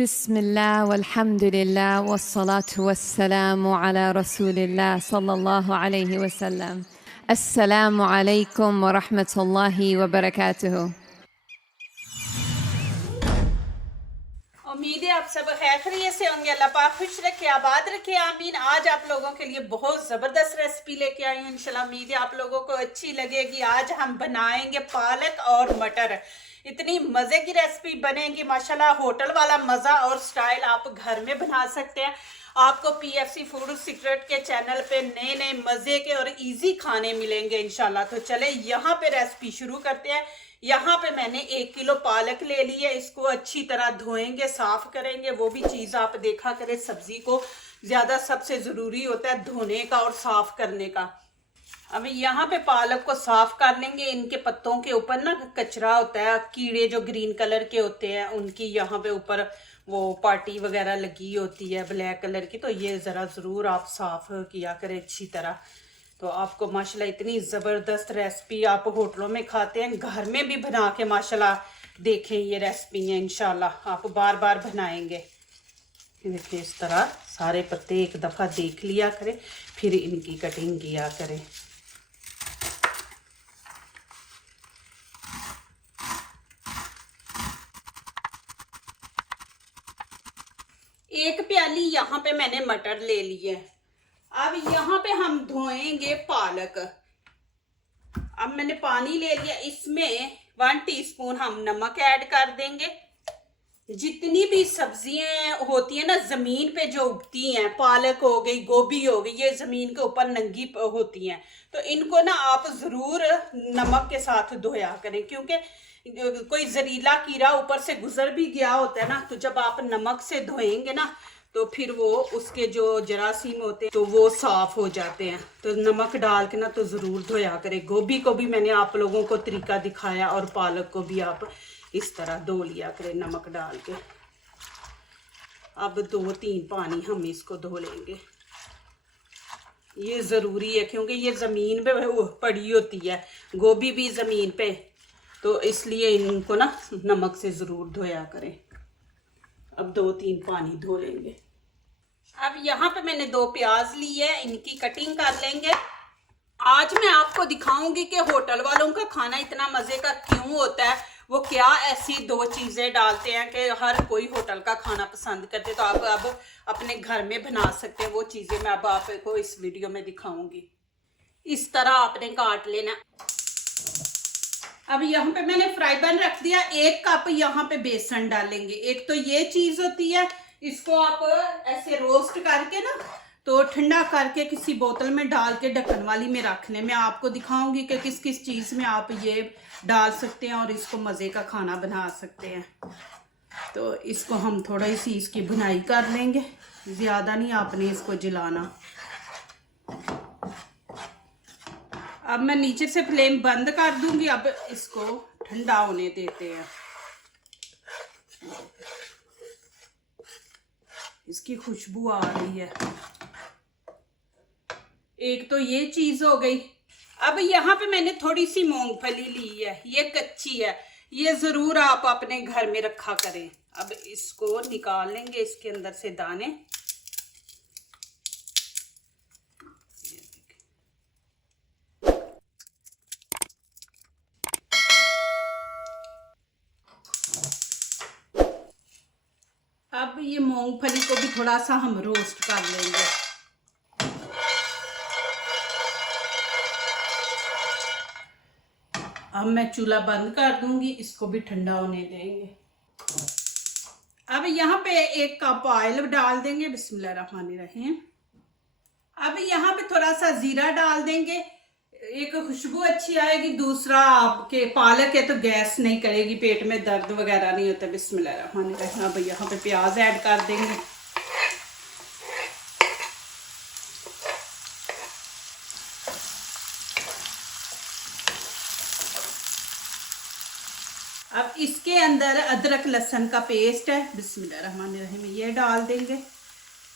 बिस्मिल्लाह वल्हम्दुलिल्लाह वस्सलातु वस्सलामु अला रसूलिल्लाह सल्लल्लाहु अलैहि वसल्लम। अस्सलामु अलैकुम व रहमतुल्लाहि व बरकातुहू। उम्मीद है आप सब खैरियत से होंगे। अल्लाह पाक खुश रखे, आबाद रखे, आमीन। आज आप लोगों के लिए बहुत ज़बरदस्त रेसिपी लेके आई हूँ। इंशाल्लाह उम्मीद है आप लोगों को अच्छी लगेगी। आज हम बनाएंगे पालक और मटर। इतनी मज़े की रेसिपी बनेगी माशाल्लाह, होटल वाला मज़ा और स्टाइल आप घर में बना सकते हैं। आपको PFC फूड सीक्रेट के चैनल पे नए नए मज़े के और इजी खाने मिलेंगे इंशाल्लाह। तो चले यहाँ पे रेसिपी शुरू करते हैं। यहाँ पे मैंने 1 किलो पालक ले ली है। इसको अच्छी तरह धोएंगे, साफ करेंगे। वो भी चीज़ आप देखा करें, सब्जी को ज़्यादा सबसे ज़रूरी होता है धोने का और साफ करने का। अब यहाँ पे पालक को साफ कर लेंगे। इनके पत्तों के ऊपर ना कचरा होता है, कीड़े जो ग्रीन कलर के होते हैं उनकी यहाँ पे ऊपर वो पार्टी वगैरह लगी होती है ब्लैक कलर की। तो ये ज़रा ज़रूर आप साफ किया करें अच्छी तरह। तो आपको माशाल्लाह इतनी ज़बरदस्त रेसिपी आप होटलों में खाते हैं, घर में भी बना के माशाल्लाह देखें। ये रेसिपी है इंशाल्लाह आप बार बार बनाएंगे। देखिए इस तरह सारे पत्ते एक दफ़ा देख लिया करें, फिर इनकी कटिंग किया करें। एक प्याली यहाँ पे मैंने मटर ले ली है। अब यहाँ पे हम धोएंगे पालक। अब मैंने पानी ले लिया, इसमें 1 टीस्पून हम नमक ऐड कर देंगे। जितनी भी सब्जियां होती है ना जमीन पे जो उगती हैं, पालक हो गई, गोभी हो गई, ये जमीन के ऊपर नंगी होती हैं, तो इनको ना आप जरूर नमक के साथ धोया करें, क्योंकि कोई जहरीला कीड़ा ऊपर से गुजर भी गया होता है ना। तो जब आप नमक से धोएंगे ना तो फिर वो उसके जो जरासीम होते हैं तो वो साफ हो जाते हैं। तो नमक डाल के ना तो ज़रूर धोया करें। गोभी को भी मैंने आप लोगों को तरीका दिखाया और पालक को भी आप इस तरह धो लिया करें नमक डाल के। अब 2-3 पानी हम इसको धो लेंगे। ये ज़रूरी है क्योंकि ये ज़मीन पे पड़ी होती है, गोभी भी ज़मीन पे, तो इसलिए इनको ना नमक से ज़रूर धोया करें। अब 2-3 पानी धो लेंगे। अब यहाँ पे मैंने 2 प्याज ली है, इनकी कटिंग कर लेंगे। आज मैं आपको दिखाऊंगी कि होटल वालों का खाना इतना मज़े का क्यों होता है। वो क्या ऐसी 2 चीज़ें डालते हैं कि हर कोई होटल का खाना पसंद करते, तो आप अब अपने घर में बना सकते हैं। वो चीज़ें मैं अब आपको इस वीडियो में दिखाऊंगी। इस तरह आपने काट लेना। अब यहाँ पे मैंने फ्राई पैन रख दिया। 1 कप यहाँ पे बेसन डालेंगे। एक तो ये चीज़ होती है, इसको आप ऐसे रोस्ट करके ना तो ठंडा करके किसी बोतल में डाल के ढक्कन वाली में रखने। मैं आपको दिखाऊंगी कि किस किस चीज़ में आप ये डाल सकते हैं और इसको मज़े का खाना बना सकते हैं। तो इसको हम थोड़ा सी इसकी भुनाई कर लेंगे, ज़्यादा नहीं आपने इसको जलाना। अब मैं नीचे से फ्लेम बंद कर दूंगी। अब इसको ठंडा होने देते हैं। इसकी खुशबू आ रही है। एक तो ये चीज हो गई। अब यहाँ पे मैंने थोड़ी सी मूंगफली ली है, ये कच्ची है, ये जरूर आप अपने घर में रखा करें। अब इसको निकाल लेंगे इसके अंदर से दाने। अब ये मूंगफली को भी थोड़ा सा हम रोस्ट कर लेंगे। अब मैं चूल्हा बंद कर दूंगी, इसको भी ठंडा होने देंगे। अब यहाँ पे 1 कप ऑयल डाल देंगे। बिस्मिल्लाहिर्रहमानिर्रहीम। अब यहाँ पे थोड़ा सा जीरा डाल देंगे, एक खुशबू अच्छी आएगी। दूसरा आपके पालक है तो गैस नहीं करेगी, पेट में दर्द वगैरह नहीं होता। बिस्मिल्लाहिर्रहमानिर्रहीम। अब यहाँ पे प्याज ऐड कर देंगे। अब इसके अंदर अदरक लहसुन का पेस्ट है, बिस्मिल्लाहिर्रहमानिर्रहीम, ये डाल देंगे।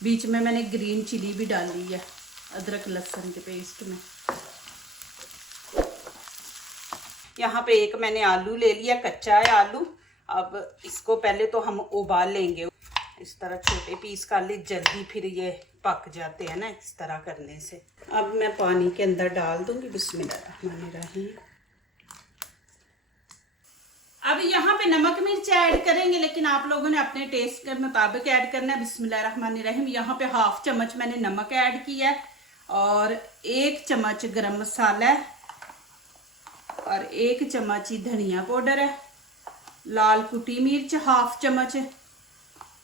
बीच में मैंने ग्रीन चिली भी डाली है अदरक लहसुन के पेस्ट में। यहाँ पे एक मैंने आलू ले लिया, कच्चा है आलू। अब इसको पहले तो हम उबाल लेंगे। इस तरह छोटे पीस कर ली, जल्दी फिर ये पक जाते हैं ना इस तरह करने से। अब मैं पानी के अंदर डाल दूंगी। बिस्मिल्लाहिर्रहमानिर्रहीम। अब यहाँ पे नमक मिर्च ऐड करेंगे, लेकिन आप लोगों ने अपने टेस्ट के मुताबिक ऐड करना है। बिस्मिल्लाहिर्रहमानिर्रहीम। यहाँ पे 1/2 चम्मच मैंने नमक ऐड किया है और 1 चम्मच गरम मसाला है और 1 चम्मच ही धनिया पाउडर है। लाल कुटी मिर्च 1/2 चम्मच,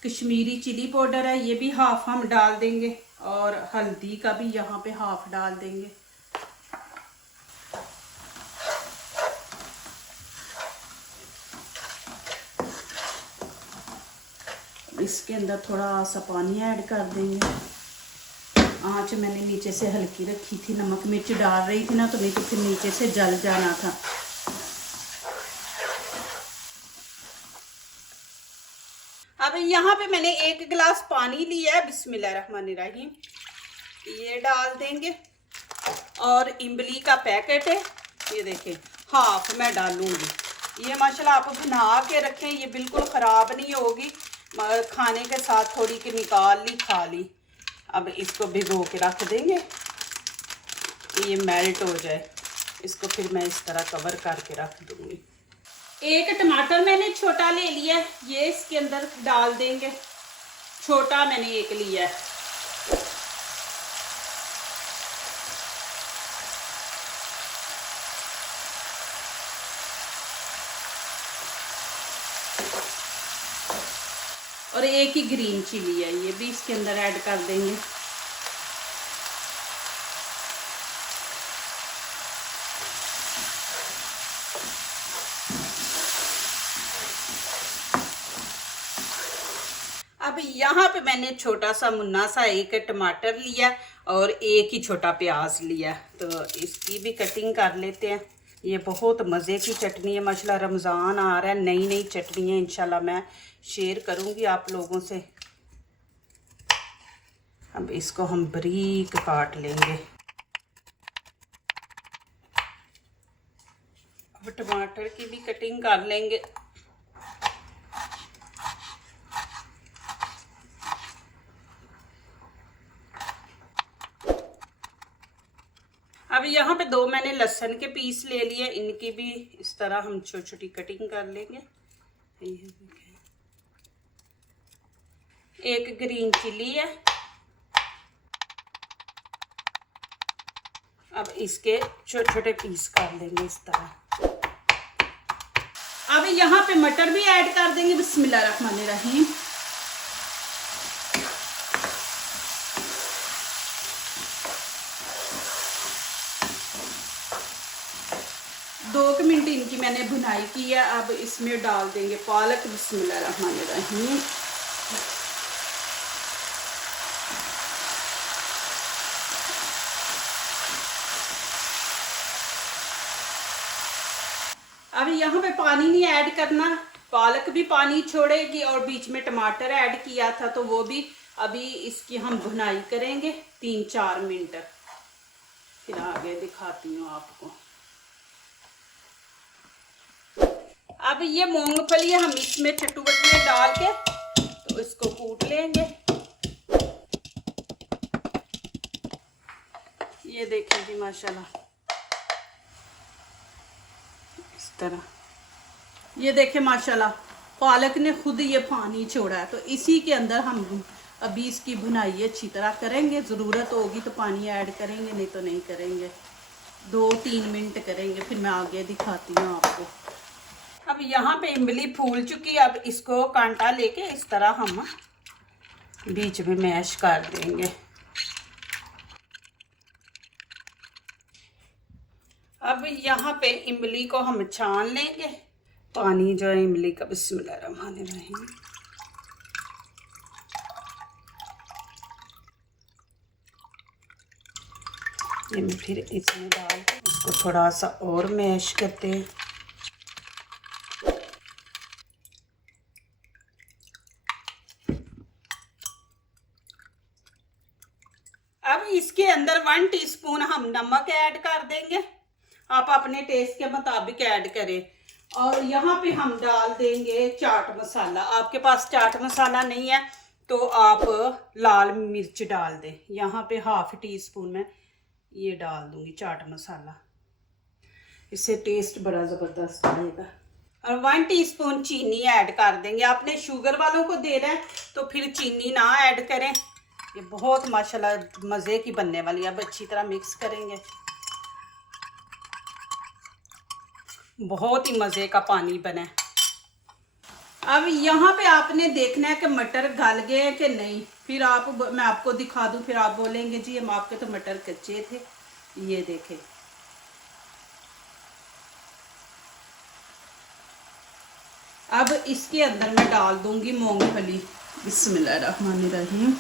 कश्मीरी चिली पाउडर है, ये भी 1/2 हम डाल देंगे और हल्दी का भी यहाँ पे 1/2 डाल देंगे। इसके अंदर थोड़ा सा पानी ऐड कर देंगे। आँच मैंने नीचे से हल्की रखी थी, नमक मिर्च डाल रही थी ना, तो नहीं तो फिर नीचे से जल जाना था। अब यहाँ पे मैंने 1 गिलास पानी लिया है। बिस्मिल्लाहिर्रहमानिर्रहीम। ये डाल देंगे और इमली का पैकेट है, ये देखें 1/2 मैं डालूंगी। ये माशाल्लाह आप बना के रखें, ये बिल्कुल ख़राब नहीं होगी। खाने के साथ थोड़ी की निकाल ली, खा ली। अब इसको भिगो के रख देंगे कि ये मेल्ट हो जाए। इसको फिर मैं इस तरह कवर करके रख दूंगी। 1 टमाटर मैंने छोटा ले लिया है, ये इसके अंदर डाल देंगे। छोटा मैंने 1 लिया है। और 1 ही ग्रीन चिली है, ये भी इसके अंदर ऐड कर देंगे। अब यहाँ पे मैंने छोटा सा मुन्ना सा 1 टमाटर लिया और 1 ही छोटा प्याज लिया, तो इसकी भी कटिंग कर लेते हैं। ये बहुत मज़े की चटनी है माशाल्लाह। रमज़ान आ रहा है, नई नई चटनियाँ इंशाल्लाह मैं शेयर करूँगी आप लोगों से। अब इसको हम बारीक काट लेंगे। अब टमाटर की भी कटिंग कर लेंगे। अब यहाँ पे 2 मैंने लहसुन के पीस ले लिए, इनकी भी इस तरह हम छोटी छोटी कटिंग कर लेंगे। 1 ग्रीन चिली है। अब इसके छोटे छोटे पीस कर लेंगे इस तरह। अब यहाँ पे मटर भी ऐड कर देंगे। बिस्मिल्लाहिर्रहमानिर्रहीम। मिनट इनकी मैंने भुनाई की है। अब इसमें डाल देंगे पालक। बिस्मिल्लाहिर्रहमानिर्रहीम। अब यहाँ पे पानी नहीं ऐड करना, पालक भी पानी छोड़ेगी और बीच में टमाटर ऐड किया था तो वो भी अभी इसकी हम भुनाई करेंगे 3-4 मिनट। फिर आगे दिखाती हूँ आपको। अब ये मूंगफली हम इसमें चटुवट में डाल के तो इसको कूट लेंगे। ये देखें जी माशाल्लाह इस तरह। ये देखें माशाल्लाह पालक ने खुद ये पानी छोड़ा है, तो इसी के अंदर हम अभी इसकी भुनाई अच्छी तरह करेंगे। ज़रूरत होगी तो पानी ऐड करेंगे, नहीं तो नहीं करेंगे। 2-3 मिनट करेंगे, फिर मैं आगे दिखाती हूँ आपको। अब यहाँ पे इमली फूल चुकी है। अब इसको कांटा लेके इस तरह हम बीच में मैश कर देंगे। अब यहाँ पे इमली को हम छान लेंगे, पानी जो है इमली का। बिस्मिल्लाहिर्रहमानिर्रहीम। ये मैं फिर इसमें डाल के इसको थोड़ा सा और मैश करते हैं। अब इसके अंदर 1 टीस्पून हम नमक ऐड कर देंगे। आप अपने टेस्ट के मुताबिक ऐड करें। और यहाँ पे हम डाल देंगे चाट मसाला। आपके पास चाट मसाला नहीं है तो आप लाल मिर्च डाल दें। यहाँ पे 1/2 टीस्पून में ये डाल दूंगी चाट मसाला, इससे टेस्ट बड़ा ज़बरदस्त आएगा। और 1 टीस्पून चीनी ऐड कर देंगे। आपने शुगर वालों को देना है तो फिर चीनी ना ऐड करें। ये बहुत माशाल्लाह मज़े की बनने वाली है। अब अच्छी तरह मिक्स करेंगे। बहुत ही मज़े का पानी बना है। अब यहाँ पे आपने देखना है कि मटर गल गए हैं कि नहीं। फिर मैं आपको दिखा दूँ, फिर आप बोलेंगे जी हम आपके तो मटर कच्चे थे। ये देखें, अब इसके अंदर मैं डाल दूंगी मूंगफली। बिस्मिल्लाहिर्रहमानिर्रहीम।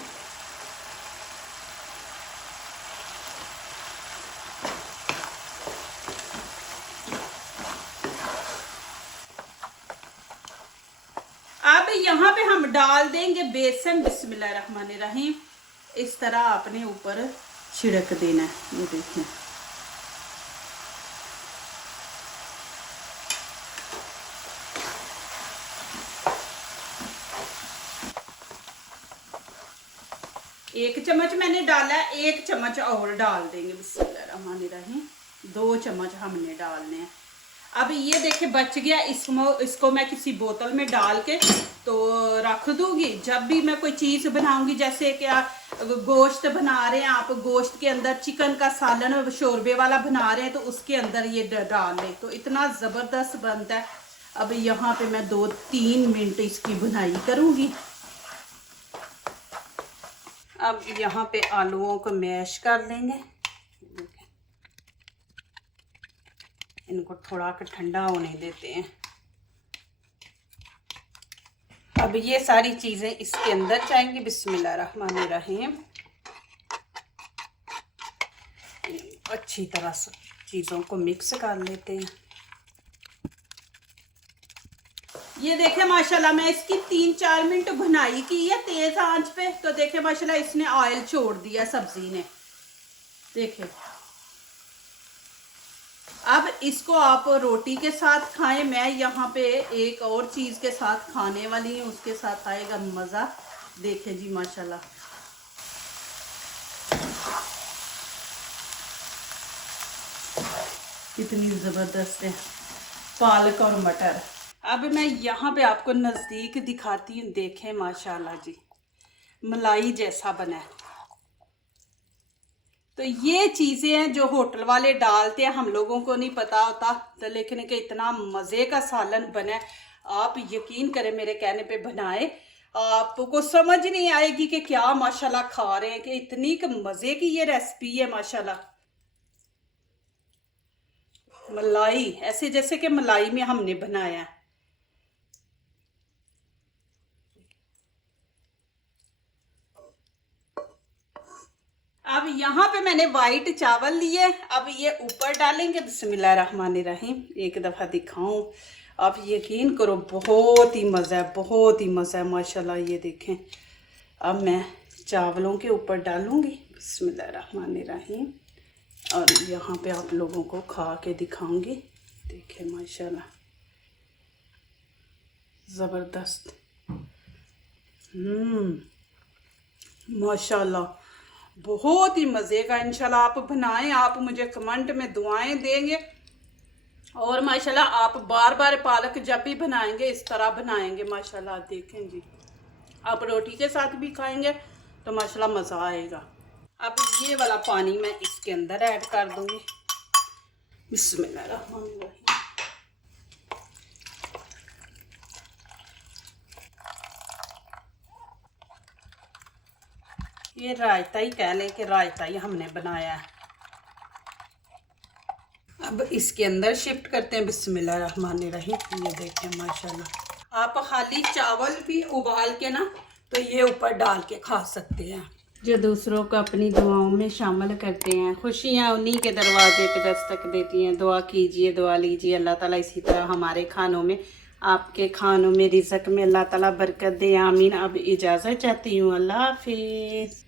अब यहाँ पे हम डाल देंगे बेसन। बिस्मिल्लाहिर्रहमानिर्रहीम। इस तरह आपने ऊपर छिड़क देना है। ये देखें, एक चम्मच मैंने डाला है, 1 चम्मच और डाल देंगे। बिस्मिल्लाहिर्रहमानिर्रहीम। 2 चम्मच हमने डालने हैं। अब ये देखे बच गया। इसको मैं किसी बोतल में डाल के तो रख दूंगी। जब भी मैं कोई चीज़ बनाऊंगी, जैसे कि गोश्त बना रहे हैं आप, गोश्त के अंदर चिकन का सालन शोरबे वाला बना रहे हैं, तो उसके अंदर ये डाल लें तो इतना ज़बरदस्त बनता है। अब यहाँ पे मैं 2-3 मिनट इसकी बुनाई करूँगी। अब यहाँ पे आलूओं को मैश कर लेंगे। इनको थोड़ा ठंडा होने देते हैं। अब ये सारी चीज़ें इसके अंदर जाएंगी। बिस्मिल्लाहिर्रहमानिर्रहीम। अच्छी तरह से चीज़ों को मिक्स कर लेते हैं। ये देखें माशाल्लाह मैं इसकी 3-4 मिनट भुनाई की है तेज़ आंच पे। तो देखें माशाल्लाह इसने ऑयल छोड़ दिया सब्जी ने। देखें, अब इसको आप रोटी के साथ खाएं। मैं यहाँ पे एक और चीज़ के साथ खाने वाली हूँ, उसके साथ आएगा मज़ा। देखें जी माशाल्लाह, कितनी ज़बरदस्त है पालक और मटर। अब मैं यहाँ पे आपको नज़दीक दिखाती हूँ। देखें माशाल्लाह जी, मलाई जैसा बना है। तो ये चीज़ें हैं जो होटल वाले डालते हैं, हम लोगों को नहीं पता होता। तो लेकिन कि इतना मज़े का सालन बना है, आप यकीन करें मेरे कहने पे बनाए, आपको समझ नहीं आएगी कि क्या माशाल्लाह खा रहे हैं। कि इतनी मज़े की ये रेसिपी है माशाल्लाह। मलाई ऐसे जैसे कि मलाई में हमने बनाया है। अब यहाँ पे मैंने वाइट चावल लिए। अब ये ऊपर डालेंगे। बिस्मिल्लाहिर्रहमानिर्रहीम। एक दफ़ा दिखाऊं, आप यकीन करो बहुत ही मज़ा है, बहुत ही मज़ा है माशाल्लाह। ये देखें, अब मैं चावलों के ऊपर डालूंगी। बिस्मिल्लाहिर्रहमानिर्रहीम। और यहाँ पे आप लोगों को खा के दिखाऊंगी। देखें माशाल्लाह ज़बरदस्त। माशाल्लाह बहुत ही मज़े का। इंशाल्लाह आप बनाएं, आप मुझे कमेंट में दुआएं देंगे। और माशाल्लाह आप बार बार पालक जब भी बनाएंगे इस तरह बनाएंगे माशाल्लाह। देखें जी, आप रोटी के साथ भी खाएंगे तो माशाल्लाह मज़ा आएगा। अब ये वाला पानी मैं इसके अंदर ऐड कर दूंगी। बिस्मिल्लाहिर्रहमानिर्रहीम। ये रायता ही कह लें कि रायता ही हमने बनाया है। अब इसके अंदर शिफ्ट करते हैं। बिस्मिल्लाहिर्रहमानिर्रहीम। ये देखें माशाल्लाह, आप खाली चावल भी उबाल के ना तो ये ऊपर डाल के खा सकते हैं। जो दूसरों को अपनी दुआओं में शामिल करते हैं, खुशियाँ उन्हीं के दरवाजे पे दस्तक देती हैं। दुआ कीजिए, दुआ लीजिए। अल्लाह ताला इसी तरह हमारे खानों में, आपके खानों में, रिज़्क़ में अल्लाह ताला बरकत दे। आमीन। अब इजाज़त चाहती हूँ। अल्लाह हाफिज़।